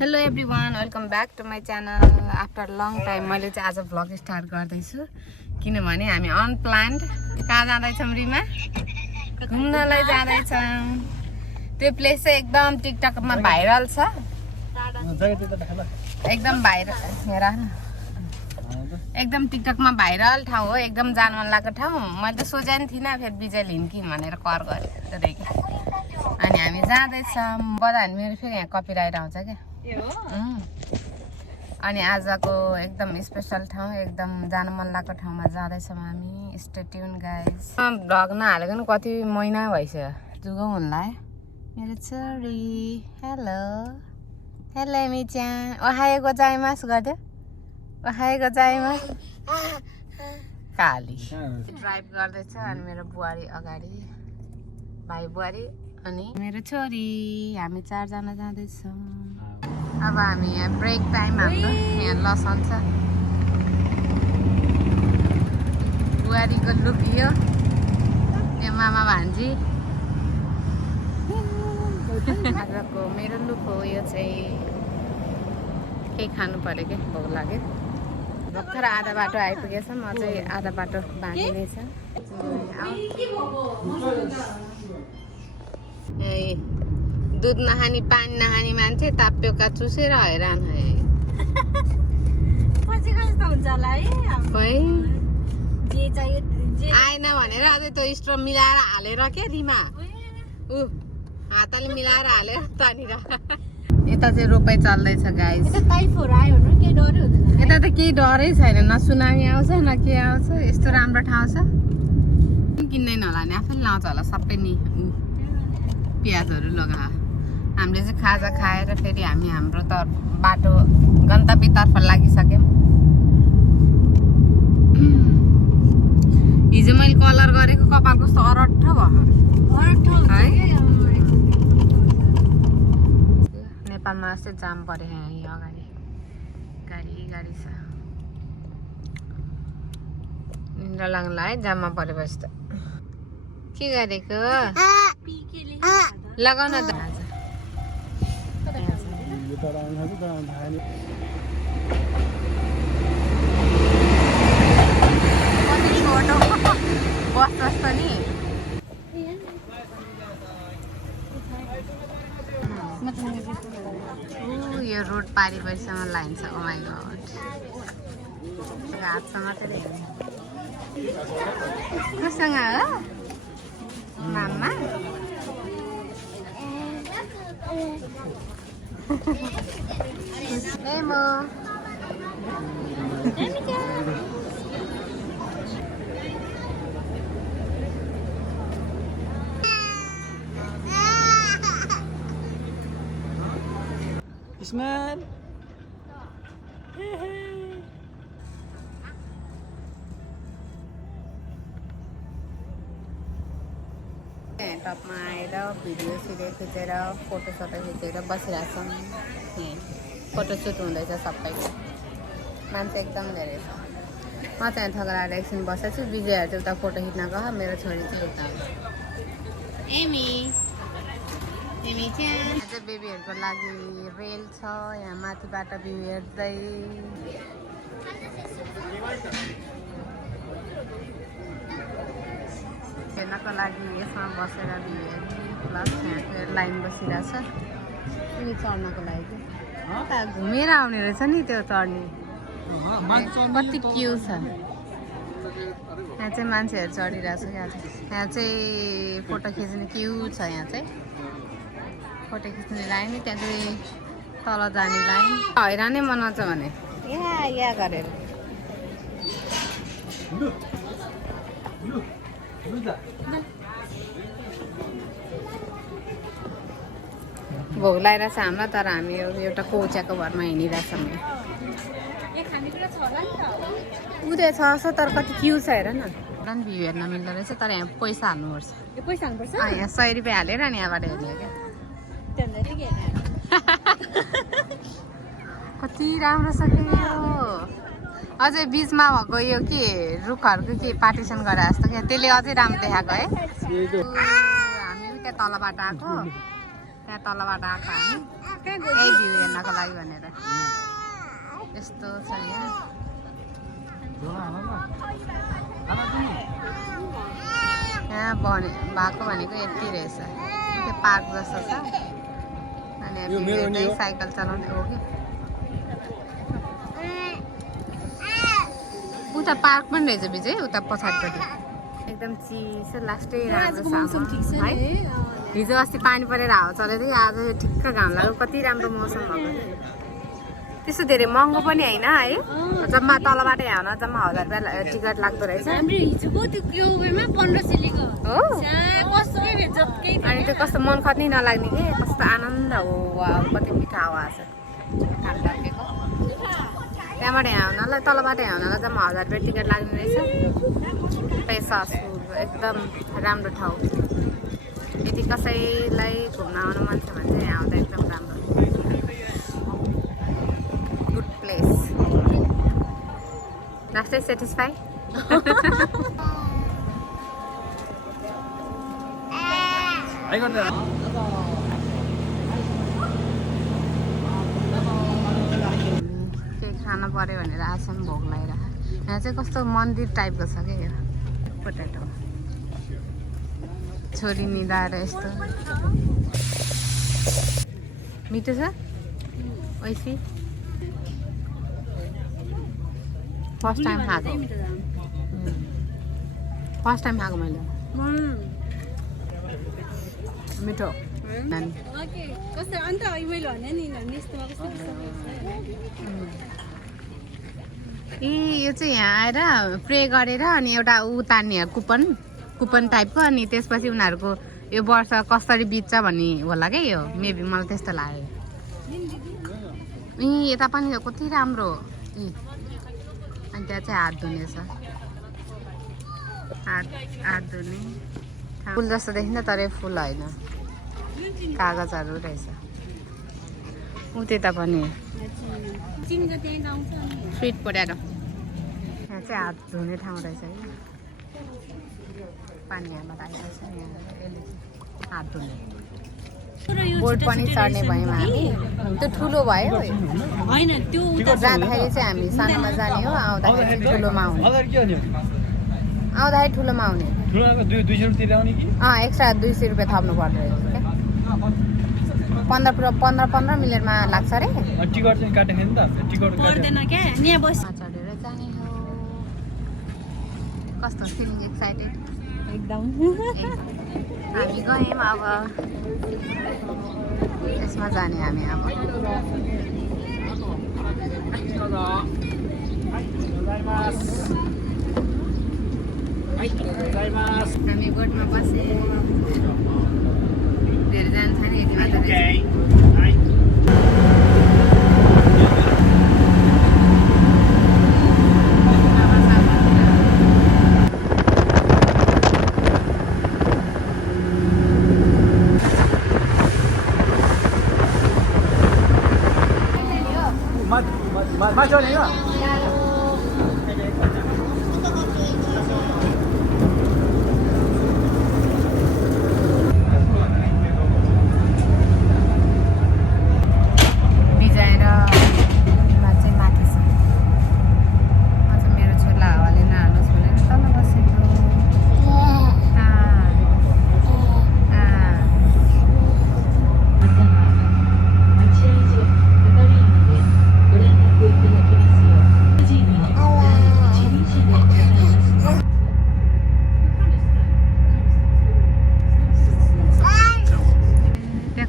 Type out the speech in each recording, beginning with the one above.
Hello everyone, welcome back to my channel. After long time मैले चाहिँ आज vlog start गर्दैछु किनभने हामी अनप्लान्ड कहाँ जाँदैछौँ रिमा? घुम्नलाई जाँदैछौँ। त्यो प्लेस चाहिँ एकदम टिकटकमा भाइरल छ, एकदम भाइरल। हेर एकदम टिकटकमा भाइरल ठाउँ हो, एकदम जान मन लागेको ठाउँ। मैले त सोचेको नि थिइनँ फेरि विजय लिन् कि भनेर कर गरेँ कि। अनि हामी जाँदैछौँ। बदा भने मेरो फेरि यहाँ कपिराइट आउँछ क्या। अनि आजको एकदम स्पेसल ठाउँ, एकदम जान मन लागेको ठाउँमा जाँदैछौँ हामी। Stay tune guys. भ्लग नहालेको नि कति महिना भइसक्यो, जुगो हुनलाई। मेरो छोरी हेलो हेलो मिच्या ओहाएको जाइमास गर्दै, ओहाएको जाइमास काली ड्राइभ गर्दैछ। अनि मेरो बुहारी अगाडि, भाइ बुहारी अनि मेरो छोरी, हामी चारजना जाँदैछौँ। अब हामी यहाँ ब्रेक टाइम, हाम्रो यहाँ लसन छ। बुहारीको लुक यो मामा भान्जी। आजको मेरो लुक हो यो चाहिँ। केही खानु पर्यो क्या, भोक लाग्यो। भर्खर आधा बाटो आइपुगेछ, म चाहिँ आधा बाटो बाँकी नै छ। दुध नखाने पानी नखाने मान्छे ताप्योका चुसेर हैरान है। पछि कस्तो हुन्छ होला है? जे चाहियो आएन भनेर अझै त्यो स्ट्र मिलाएर हालेर के रिमा, हातले मिलाएर हालेर तनिर। यता चाहिँ रोपाइ चल्दैछ गाइस। यता त केही डरै छैन, न सुनामी आउँछ न के आउँछ। यस्तो राम्रो ठाउँ छ, किन्दैन होला नि, आफैले लाउँछ होला सबै नि। प्याजहरू लगा। हामीले चाहिँ खाजा खाएर फेरि हामी हाम्रो त बाटो गन्तव्यतर्फ लागिसक्यौँ। हिजो मैले कलर गरेको कपाल कस्तो अरट्ठो भयो है। नेपालमा यस्तै जाम पऱ्यो यहाँ अगाडि, गाडी छ। निन्द्रा लाग्ला है जाममा परेपछि त। के गरेको लगाउन त कति छोटो बस जस्तो नि। यो रोड पारी परिसम्म लाइन छ। ओ माइ गॉड, हातसँग मात्रै कोसँग हो मामा? Nemo. Ismail. टपमा आएर भिडियो सिडियो खिचेर फोटोसोटो खिचेर बसिरहेको छौँ। फोटोसुट हुँदैछ सबैको, मान्छे एकदम धेरै छ। म चाहिँ थगेर आएर एकछिन बसेको छु। विजयहरू चाहिँ उता फोटो खिच्न गयो, मेरो छोरी चाहिँ उता एमी चाहिँ अझै बेबीहरूको लागि रेल छ यहाँ माथिबाट भ्यू हेर्दै। हेर्नको लागि यसमा बसेर भ्यू हेर्ने, प्लस यहाँ लाइन बसिरहेछ अनि चढ्नको लागि घुमेर आउने रहेछ नि त्यो चढ्ने। कति क्यु छ यहाँ चाहिँ, मान्छेहरू चढिरहेछ क्या। यहाँ चाहिँ फोटो खिच्ने क्यु छ, यहाँ चाहिँ फोटो खिच्ने लाइन, त्यहाँ चाहिँ तल जाने लाइन। हैरानै मनाउँछ भने या गरेर भोग लगाइरहेछ हामीलाई, तर हामी एउटा कोच्याको भरमा हिँडिरहेछौँ। उदय छ तर कति क्यु छ हेर न। भ्यू हेर्न मिल्दो रहेछ, तर यहाँ पैसा हाल्नुपर्छ। यहाँ 100 रुपियाँ हालेर नि यहाँबाट हेर्ने क्या। कति राम्रो छ कि यो। अझै बिचमा भएको यो के रुखहरूको के पार्टिसन गरे जस्तो क्या, त्यसले अझै राम्रो देखाएको है। हामी त्यहाँ तलबाट आएको, हामी यही भ्यू हेर्नको लागि भनेर यस्तो छ यहाँ यहाँ भएको भनेको यति रहेछ त्यो पार्क जस्तो छ अनि यतै साइकल चलाउँदै हो कि उता पार्क पनि रहेछ विजय उता पछाडिपट्टि एकदम चिसो लास्टै राम्रो छ है हिजो अस्ति पानी परेर हावा चलेको थियो आज ठिक्क घाम लाग्यो कति राम्रो मौसम भएको त्यस्तो धेरै महँगो पनि होइन है जम्मा तलबाटै आउन जम्मा 1000 रुपियाँ टिकट लाग्दो रहेछ हो अनि त्यो कस्तो मन खत्नै नलाग्ने कि कस्तो आनन्द हो कति मिठो हावा छ घाम लागेको त्यहाँबाट आउनलाई तलबाटै आउनलाई जम्मा 1000 रुपियाँ टिकट लाग्ने रहेछ पैसा एकदम राम्रो ठाउँ यदि कसैलाई घुम्न आउनु मन छ भने चाहिँ यहाँ आउँदा एकदम राम्रो गुड प्लेस लास्टै सेटिस्फाई केही खान पर्यो भनेर आसम भोग लगाइरह यहाँ चाहिँ कस्तो मन्दिर टाइपको छ क्या यो पोटेटो छोरी निदाएर यस्तो मिठो छ ऐसी फर्स्ट टाइम खाएको मैले मिठो यो चाहिँ यहाँ आएर प्रे गरेर अनि एउटा ऊ तान्ने कुपन टाइपको अनि त्यसपछि उनीहरूको यो वर्ष कसरी बित्छ भन्ने होला क्या यो मेबी मलाई त्यस्तो लाग्यो यता पनि कति राम्रो अनि त्यहाँ चाहिँ हात धुने छ हात धुने फुल जस्तो देखिन्छ तर फुल होइन कागजहरू रहेछ ऊ त्यता पनि स्विट पोट्याटो यहाँ चाहिँ हात धुने ठाउँ रहेछ कि पानी हाल्न राखेको छ यहाँ हात धुने बोट पनि चढ्ने भयौँ हामी त्यो ठुलो भयो होइन त्यो जाँदाखेरि चाहिँ हामी सानोमा जाने हो आउँदाखेरि चाहिँ ठुलोमा आउने आउँदाखेरि ठुलोमा आउने एक्स्ट्रा 200 रुपियाँ थप्नु पर्दो रहेछ क्या 15 मिनटमा लाग्छ अरे टिकट चाहिँ काटेको नि त टिकट पर्दैन क्या यहाँ बस चढेर जाने हो कस्तो फिलिङ एक्साइटेड एकदम हामी गयौँ अब यसमा जाने हामी अब हामी बोटमा बसे धेरै जान्छ नि यति मात्र माथि आउने हो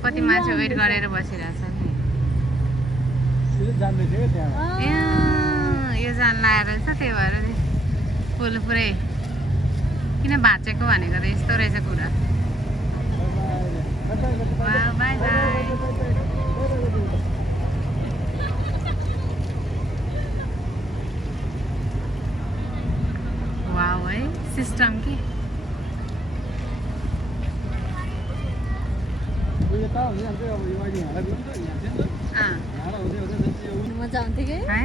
कति मान्छे वेट गरेर बसिरहेछ नि यो जान लगाएर रहेछ त्यही भएर फुल पुरै किन भाँचेको भनेको त यस्तो रहेछ कुरा बाई बाई वाउ है सिस्टम कि मजा आउँथ्यो कि है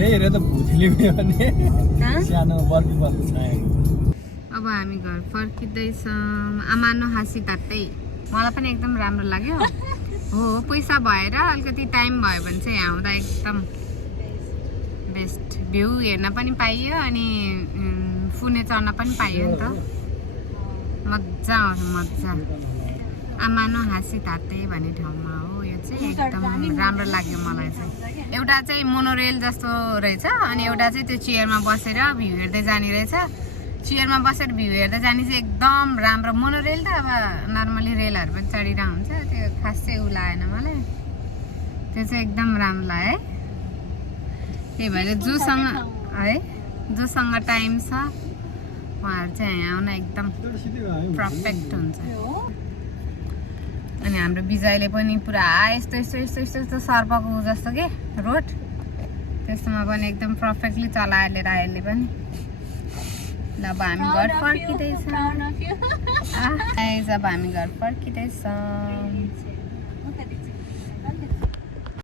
धेरै हेरे त भुतिले भयो भने हँ? सानो बर्फी बर्फी छाएको अब हामी घर फर्किँदैछौँ आमानो हाँसी तात्दै मलाई पनि एकदम राम्रो लाग्यो हो पैसा भएर अलिकति टाइम भयो भने चाहिँ यहाँ आउँदा एकदम बेस्ट भ्यू हेर्न पनि पाइयो अनि फुने चढ्न पनि पाइयो नि त मजा आउँछ मजा आमानो हाँसी ताते भन्ने ठाउँमा हो यो चाहिँ एकदम राम्रो लाग्यो मलाई चाहिँ एउटा चाहिँ मोनोरेल जस्तो रहेछ अनि एउटा चाहिँ त्यो चेयरमा बसेर भ्यू हेर्दै जाने रहेछ चेयरमा बसेर भ्यू हेर्दै जाने चाहिँ एकदम राम्रो मोनोरेल त अब नर्मली रेलहरू पनि चढिरहेको हुन्छ त्यो खास चाहिँ उ लागेन मलाई त्यो चाहिँ एकदम राम्रो लाग्यो है त्यही भएर जोसँग है जोसँग टाइम छ उहाँहरू चाहिँ यहाँ आउन एकदम पर्फेक्ट हुन्छ अनि हाम्रो विजयले पनि पुरा यस्तो यस्तो यस्तो यस्तो यस्तो सर्पको जस्तो के रोड त्यस्तोमा पनि एकदम पर्फेक्टली चलाएर लिएर अहिले पनि ल अब हामी घर फर्किँदैछौँ अब हामी घर फर्किँदैछौँ